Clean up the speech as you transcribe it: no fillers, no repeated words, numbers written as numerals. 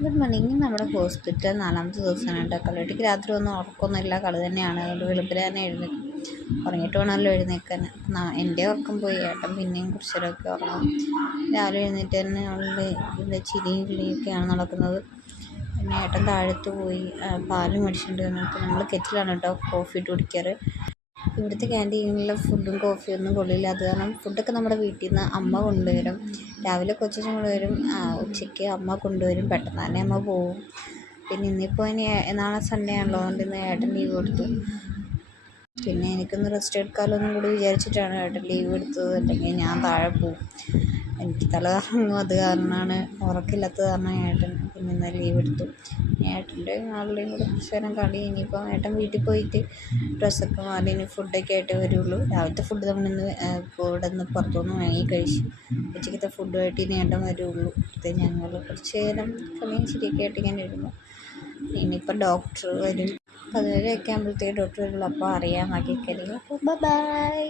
Good morning. നമ്മുടെ hospital 4ാമത്തെ ദിവസമാണ് കേട്ടോ. കളട്ടിക്ക് രാത്രി ഒന്നും ഉറക്കമൊന്നുമില്ല, കളി തന്നെയാണ്. അതുകൊണ്ട് വെളുപ്പിന് തന്നെ എഴുന്നേക്കും. ഉറങ്ങിയിട്ട് വേണമല്ലോ എഴുന്നേൽക്കാൻ. എൻ്റെ ഉറക്കം പോയി. ഏട്ടൻ പിന്നെയും കുറച്ച് നേരമൊക്കെ ഉറങ്ങും. രാവിലെ എഴുന്നേറ്റ് തന്നെ അവളുടെ ഇതിൻ്റെ ചിരിയും കിളിയൊക്കെയാണ് നടക്കുന്നത്. പിന്നെ ഏട്ടൻ താഴത്ത് പോയി പാല് മേടിച്ചിട്ടുണ്ട് വന്നിട്ട്. നമ്മൾ കെറ്റിലാണ് കേട്ടോ കോഫി ഇട്ട് കുടിക്കാറ്. ഇവിടുത്തെ ക്യാൻറ്റീനിലെ ഫുഡും കോഫിയൊന്നും കൊള്ളില്ല. അത് കാരണം ഫുഡൊക്കെ നമ്മുടെ വീട്ടിൽ നിന്ന് അമ്മ കൊണ്ടുവരും. രാവിലെ കൊച്ചച്ഛൻ കൊണ്ടുവരും, ഉച്ചയ്ക്ക് അമ്മ കൊണ്ടുവരും. പെട്ടെന്ന് തന്നെ അമ്മ പോവും. പിന്നെ ഇന്നിപ്പോൾ നാളെ സൺഡേ ആണല്ലോ, അതുകൊണ്ട് ഇന്ന് ഏട്ടൻ ലീവ് കൊടുത്തു. പിന്നെ എനിക്കൊന്ന് റെസ്റ്റ് എടുക്കാമല്ലോ എന്നും കൂടി വിചാരിച്ചിട്ടാണ് ഏട്ടൻ ലീവ് എടുത്തത്. അല്ലെങ്കിൽ ഞാൻ താഴെ പോവും. എനിക്ക് തല കറങ്ങും. അത് കാരണമാണ്, ഉറക്കമില്ലാത്തത് കാരണം ഏട്ടൻ പിന്നെ ഇന്ന് ലീവ് എടുത്തു. ഏട്ടൻ്റെ ആളുടെയും കൂടെ കുറച്ച് നേരം കളി. ഇനിയിപ്പോൾ ഏട്ടൻ വീട്ടിൽ പോയിട്ട് ഡ്രസ്സൊക്കെ മാറി ഇനി ഫുഡൊക്കെ ആയിട്ട് വരുള്ളൂ. രാവിലത്തെ ഫുഡ് നമ്മളിന്ന് ഇവിടെ നിന്ന് പുറത്തുനിന്ന് വാങ്ങി കഴിച്ചു. ഉച്ചയ്ക്കത്തെ ഫുഡുമായിട്ട് ഇനി ഏട്ടൻ വരുള്ളൂ. ഇത് ഞങ്ങൾ കുറച്ച് നേരം കളിയും ശരിയൊക്കെ ആയിട്ട് ഇങ്ങനെ ഇരുന്നു. ഇനിയിപ്പോൾ ഡോക്ടർ വരും. 11 ആകുമ്പോഴത്തേക്ക് ഡോക്ടർ വരുള്ളൂ. അപ്പോൾ അറിയാം ബാക്കിയൊക്കെ. അപ്പോൾ ബൈ.